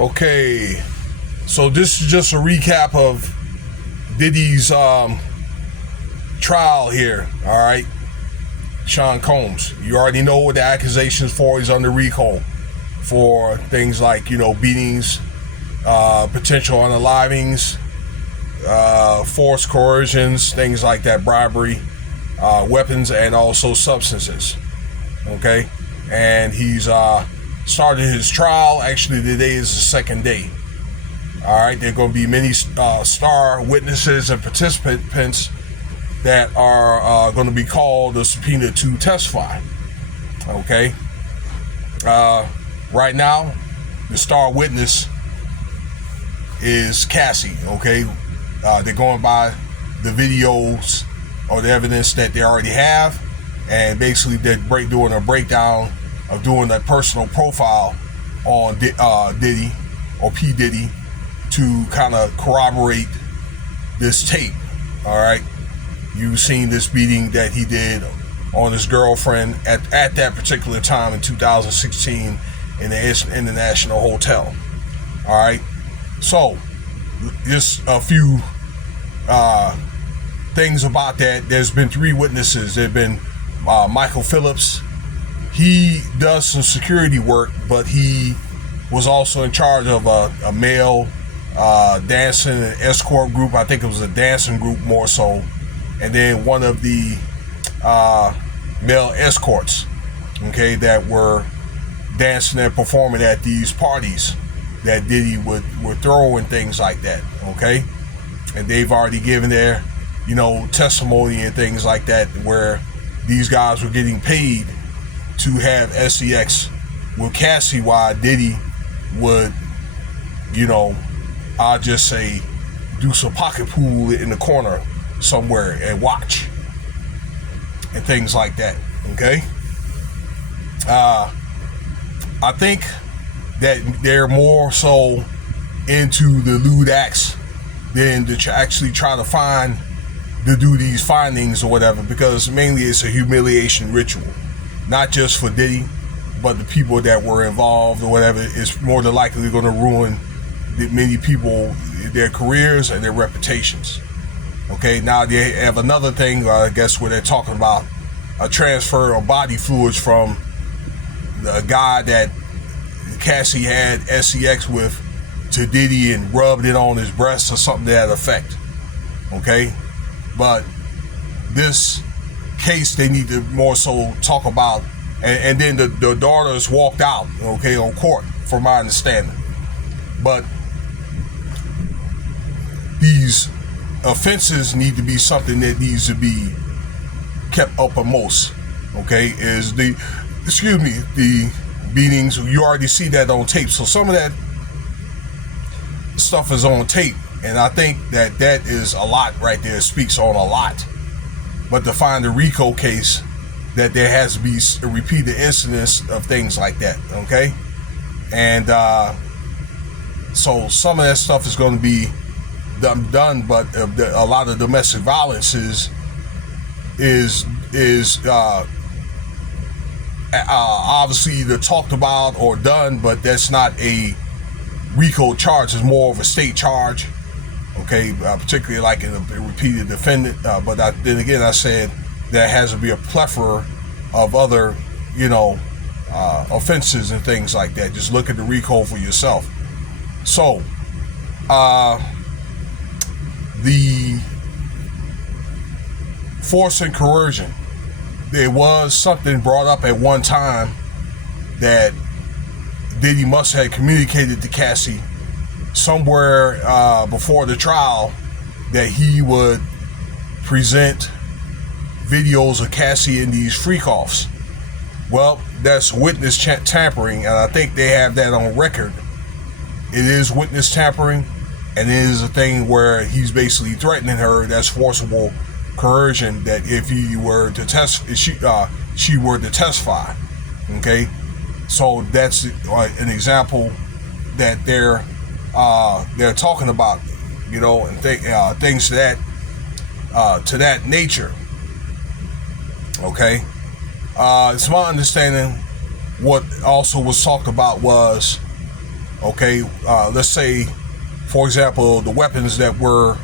Okay, so this is just a recap of Diddy's trial here. All right, Sean Combs. You already know what the accusations for. He's under RICO for things like, beatings, potential unalivings, forced coercions, things like that, bribery, weapons, and also substances. Okay, and he's started his trial. Actually, today is the second day. All right, there are going to be many star witnesses and participants that are going to be called or subpoenaed to testify. Okay, right now, the star witness is Cassie. Okay, they're going by the videos or the evidence that they already have, and basically they're doing a breakdown of doing a personal profile on Diddy or P. Diddy to kind of corroborate this tape. All right, you've seen this beating that he did on his girlfriend at that particular time in 2016 in the International Hotel. All right, so just a few things about that. There's been 3 witnesses. There's been Michael Phillips. He does some security work, but he was also in charge of a male dancing and escort group. I think it was a dancing group more so. And then one of the male escorts, okay, that were dancing and performing at these parties that Diddy would throw and things like that, okay? And they've already given their, testimony and things like that, where these guys were getting paid to have SEX with Cassie, while Diddy would, I'll just say, do some pocket pool in the corner somewhere and watch and things like that. Okay, I think that they're more so into the lewd acts than to actually try to do these findings or whatever, because mainly it's a humiliation ritual, not just for Diddy, but the people that were involved or whatever. Is more than likely going to ruin many people, their careers and their reputations. Okay, now they have another thing, I guess, where they're talking about a transfer of body fluids from the guy that Cassie had SEX with to Diddy and rubbed it on his breast or something to that effect. Okay, but this case they need to more so talk about, and then the daughters walked out, okay, on court, from my understanding. But these offenses need to be something that needs to be kept uppermost. Okay, is the beatings. You already see that on tape, so some of that stuff is on tape, and I think that is a lot right there. It speaks on a lot. But to find the RICO case, that there has to be a repeated incidents of things like that. Okay, and so some of that stuff is going to be done, but a lot of domestic violence is obviously either talked about or done, but that's not a RICO charge. It's more of a state charge. Okay, particularly like in a repeated defendant. But then again, I said there has to be a plethora of other, offenses and things like that. Just look at the RICO for yourself. So, the force and coercion. There was something brought up at one time that Diddy must have communicated to Cassie somewhere before the trial, that he would present videos of Cassie in these freak-offs. Well, that's witness tampering, and I think they have that on record. It is witness tampering, and it is a thing where he's basically threatening her. That's forcible coercion, that if he were to she were to testify. Okay, so that's an example that they're talking about, and things to that nature. Okay, it's my understanding what also was talked about was Okay, let's say, for example, the weapons that were,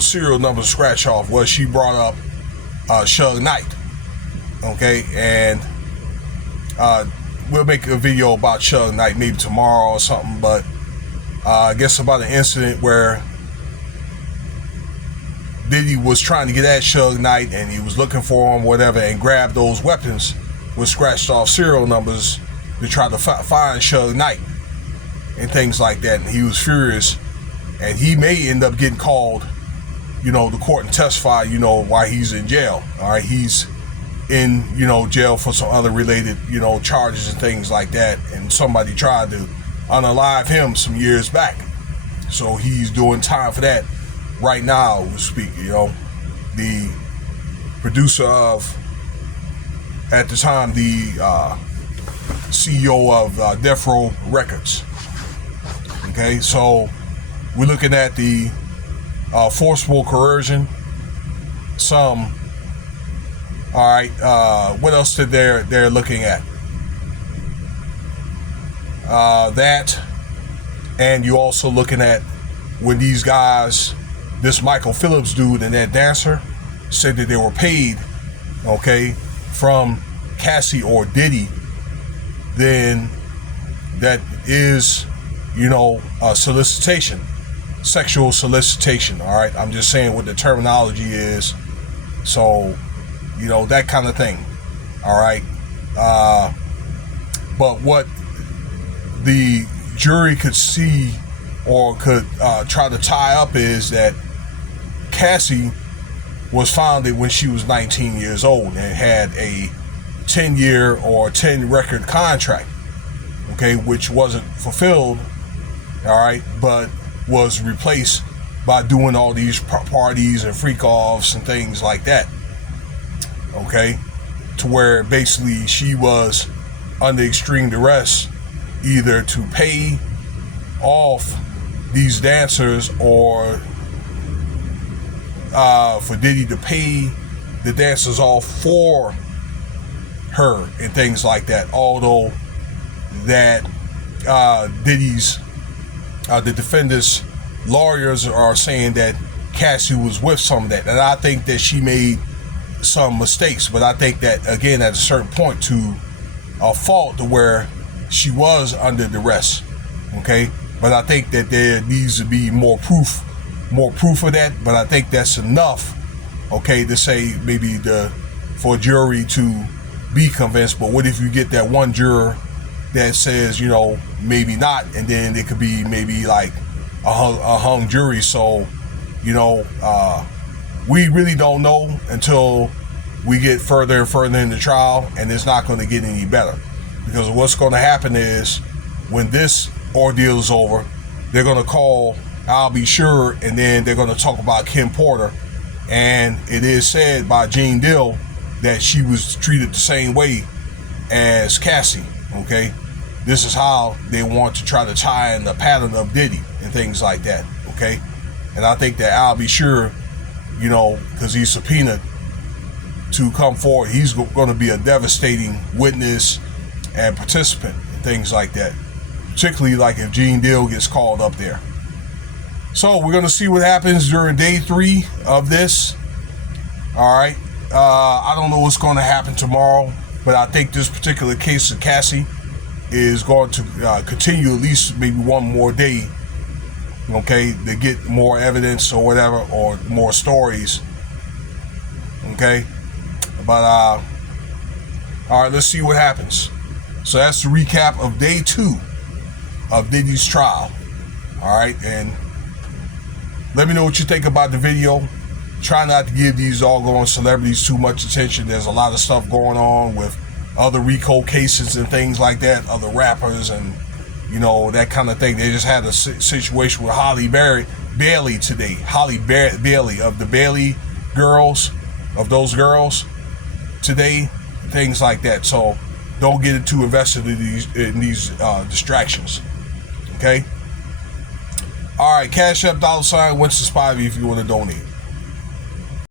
serial number scratch off was she brought up Suge Knight. Okay, and we'll make a video about Suge Knight maybe tomorrow or something, but I guess about an incident where Diddy was trying to get at Suge Knight and he was looking for him, whatever, and grabbed those weapons with scratched off serial numbers to try to find Suge Knight and things like that. And he was furious, and he may end up getting called, to court and testify, while he's in jail. All right, he's in, jail for some other related, charges and things like that. And somebody tried to unalive him some years back. So he's doing time for that right now, we speak. The producer of, at the time, the CEO of Death Row Records. Okay, so we're looking at the forcible coercion. Some. All right. What else did they're looking at? That, and you also looking at when these guys, this Michael Phillips dude and that dancer, said that they were paid, okay, from Cassie or Diddy, then that is, a solicitation, sexual solicitation. All right, I'm just saying what the terminology is. So, that kind of thing. All right. But what the jury could see or could try to tie up is that Cassie was founded when she was 19 years old and had a 10-year or 10-record contract, okay, which wasn't fulfilled, all right, but was replaced by doing all these parties and freak-offs and things like that, okay, to where basically she was under extreme duress either to pay off these dancers or for Diddy to pay the dancers off for her and things like that. Although that Diddy's the defendant's lawyers are saying that Cassie was with some of that, and I think that she made some mistakes, but I think that again at a certain point to a fault to where she was under duress, okay. But I think that there needs to be more proof of that. But I think that's enough, okay, to say maybe for a jury to be convinced. But what if you get that one juror that says, maybe not, and then it could be maybe like a hung jury. So, we really don't know until we get further and further in the trial, and it's not going to get any better, because what's going to happen is when this ordeal is over, they're going to call I'll Be Sure, and then they're going to talk about Kim Porter, and it is said by Gene Dill that she was treated the same way as Cassie, okay. This is how they want to try to tie in the pattern of Diddy and things like that, okay. And I think that I'll Be Sure, because he's subpoenaed to come forward, he's going to be a devastating witness and participant and things like that, particularly like if Gene Dill gets called up there. So we're going to see what happens during day 3 of this. All right. I don't know what's going to happen tomorrow, but I think this particular case of Cassie is going to continue at least maybe one more day, okay, to get more evidence or whatever, or more stories, okay. But all right, let's see what happens. So that's the recap of day 2 of Diddy's trial. All right, and let me know what you think about the video. Try not to give these all-going celebrities too much attention. There's a lot of stuff going on with other RICO cases and things like that, other rappers and, that kind of thing. They just had a situation with Holly Bailey today. Holly Bailey of the Bailey girls, of those girls today, things like that. So don't get too invested in these distractions, okay? All right, Cash App $, Winston Spivey if you want to donate.